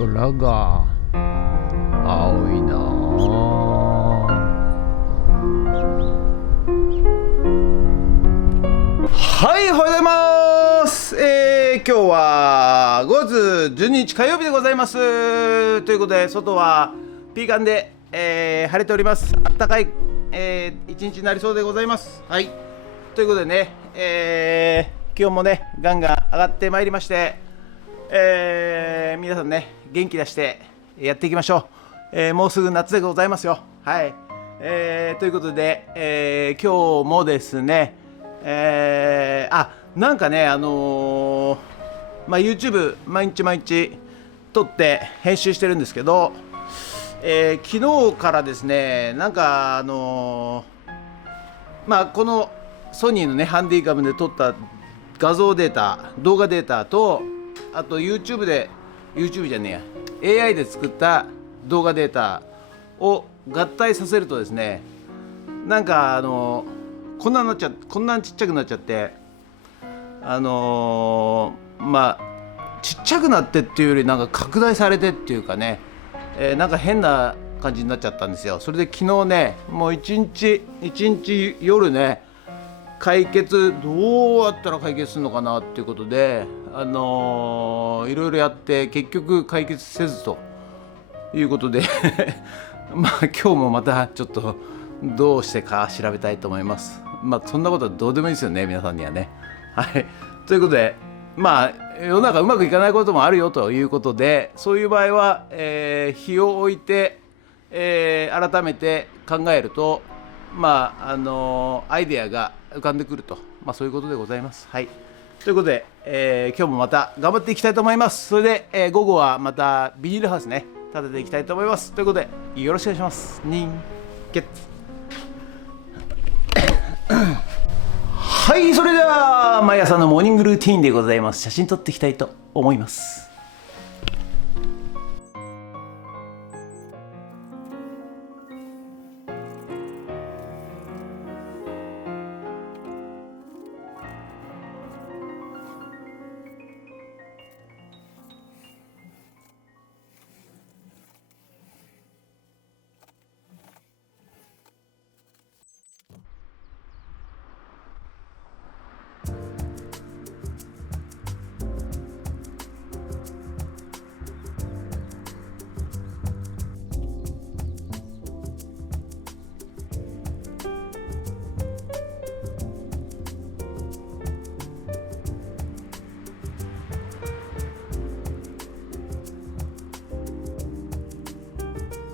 空が青いなはい、おはようございます。今日は5月12日火曜日でございます。ということで、外はピーカンで、晴れております。あったかい、一日になりそうでございます。はい、ということでね、気温もねガンガン上がってまいりまして、皆さんね元気出してやっていきましょう。もうすぐ夏でございますよ。はい、ということで、今日もですね、なんかねYouTube 毎日撮って編集してるんですけど、昨日からですねなんかこのソニーのねハンディカムで撮った画像データ、動画データと、あと YouTube じゃねえや AI で作った動画データを合体させるとですね、なんかこんなんちっちゃくなっちゃって、ちっちゃくなってっていうよりなんか拡大されてっていうかね、なんか変な感じになっちゃったんですよ。それで昨日ねもう一日夜ね解決どうやったら解決するのかなっていうことでいろいろやって結局解決せずということで今日もまたちょっとどうしてか調べたいと思います。そんなことはどうでもいいですよね、皆さんにはね。はい、ということで世の中うまくいかないこともあるよということで、そういう場合は、日を置いて、改めて考えるとアイデアが浮かんでくると、そういうことでございます。はい、ということで、今日もまた頑張っていきたいと思います。それで、午後はまたビニールハウスね立てていきたいと思います。ということでよろしくお願いします。ゲッツはい、それでは毎朝のモーニングルーティーンでございます。写真撮っていきたいと思います。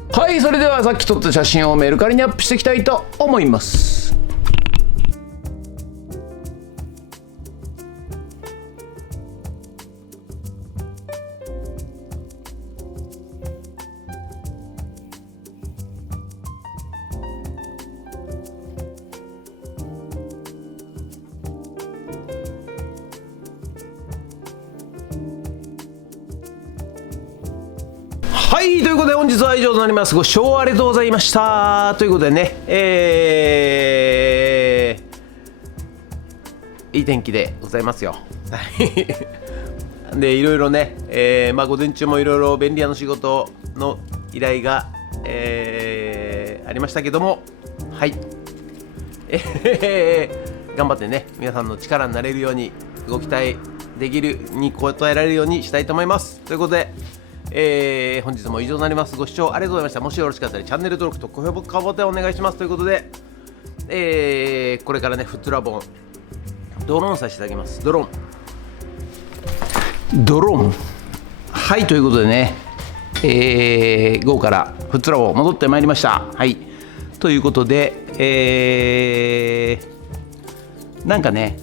はい、それではさっき撮った写真をメルカリにアップしていきたいと思います。はい、ということで本日は以上となります。ご視聴ありがとうございました。ということでね、いい天気でございますよ。でいろいろね、午前中もいろいろ便利屋の仕事の依頼が、ありましたけども、はい、頑張ってね皆さんの力になれるように、ご期待できるに応えられるようにしたいと思います。ということで本日も以上になります。ご視聴ありがとうございました。もしよろしかったらチャンネル登録と高評価ボタンお願いします。ということで、これからねフットラボンドローンさせていただきます。ドローンはい、ということでね、午後からフットラボン戻ってまいりました。はい、ということで、なんかね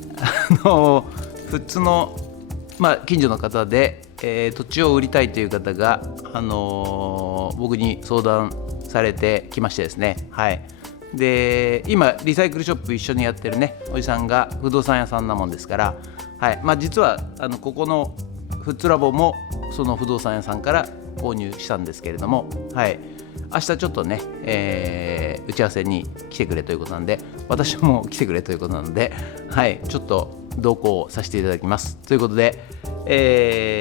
普通の近所の方で土地を売りたいという方が、僕に相談されてきましてですね、はい、で今リサイクルショップ一緒にやってるねおじさんが不動産屋さんなもんですから、はい、実はここのフットラボもその不動産屋さんから購入したんですけれども、はい、明日ちょっとね、打ち合わせに来てくれということなんで、私も来てくれということなので、はい、ちょっと同行させていただきます。ということで、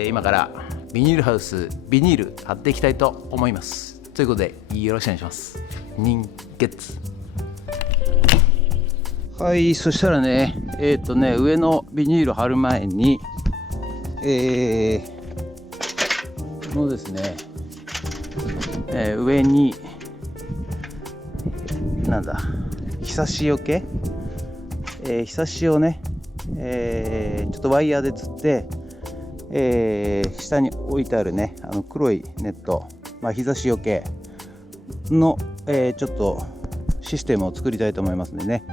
今からビニールハウスビニール貼っていきたいと思います。ということでよろしくお願いします。人月。はい、そしたらね上のビニール貼る前にこのですね、上にひさしよけ、ひさしをね、ちょっとワイヤーでつって、下に置いてあるね黒いネット、日差しよけの、ちょっとシステムを作りたいと思いますのでね、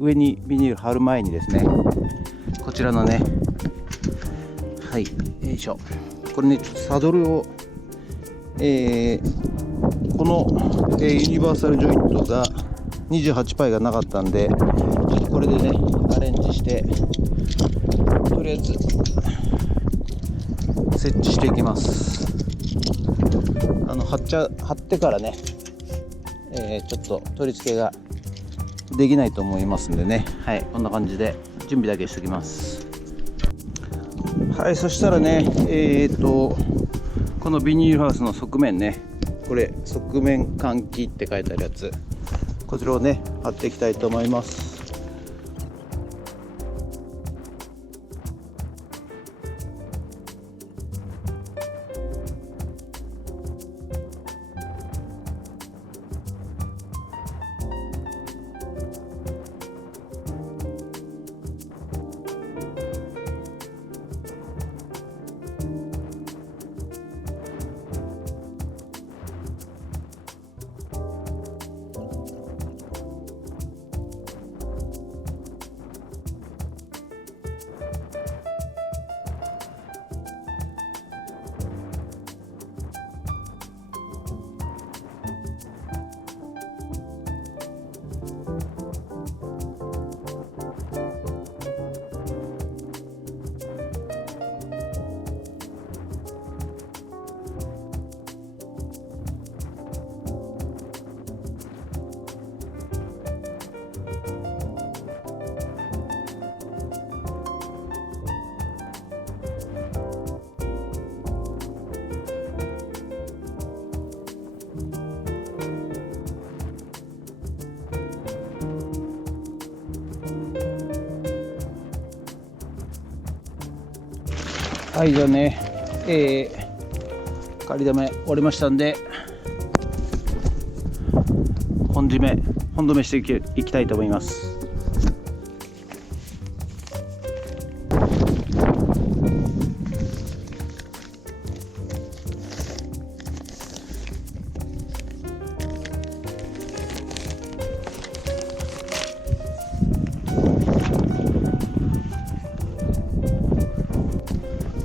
上にビニール貼る前にですね、こちらのね、はい、よいしょ、これね、ちょっとサドルを、この、ユニバーサルジョイントが28パイがなかったんで、ちょっとこれでねアレンジして、とりあえず設置していきます。貼ってからね、ちょっと取り付けができないと思いますんでね、はい、こんな感じで準備だけしておきます。はい、そしたらね、このビニールハウスの側面ね、これ側面換気って書いてあるやつ、こちらをね貼っていきたいと思います。はい、じゃあね、仮止め折れましたんで、本止めしていきたいと思います。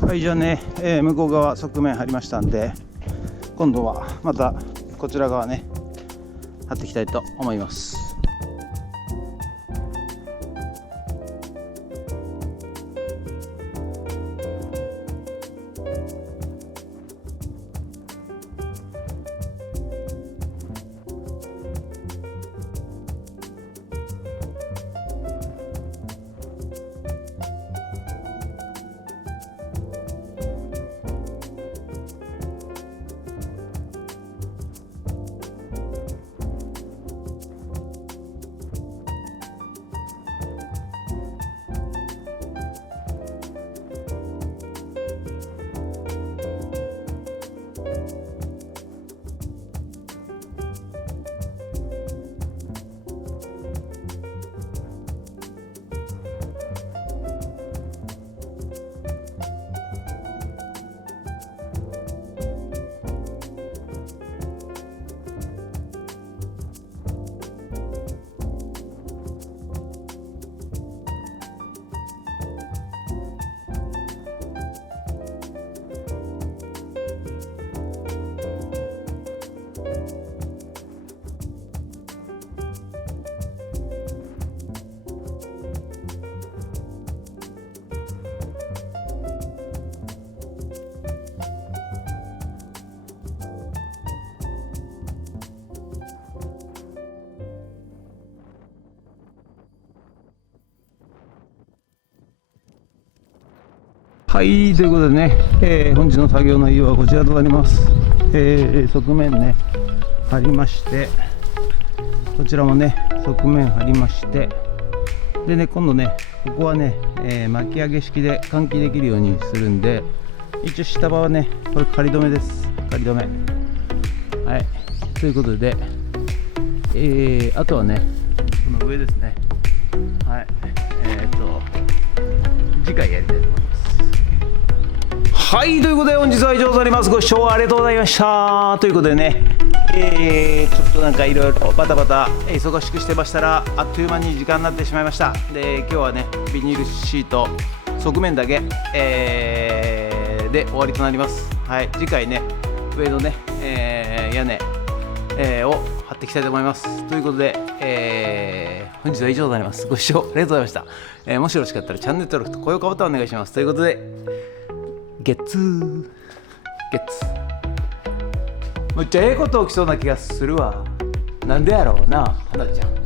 はい、じゃあね、向こう側側面貼りましたんで、今度はまたこちら側ね貼っていきたいと思います。はい、ということでね、本日の作業内容はこちらとなります。側面ね貼りまして、こちらもね側面貼りまして、でね今度ねここはね、巻き上げ式で換気できるようにするんで、一応下場はねこれ仮止めです。仮止め。はい、ということで、あとはねこの上ですね。はい、次回やりたいと思います。はい、ということで本日は以上となります。ご視聴ありがとうございました。ということでね、ちょっとなんかいろいろバタバタ忙しくしてましたら、あっという間に時間になってしまいました。で今日はねビニールシート側面だけ、で終わりとなります。はい、次回ね上のね、屋根、を貼っていきたいと思います。ということで、本日は以上となります。ご視聴ありがとうございました。もしよろしかったらチャンネル登録と高評価ボタンお願いします。ということでゲッツーむっちゃええこと起きそうな気がするわ。なんでやろうな、花ちゃん。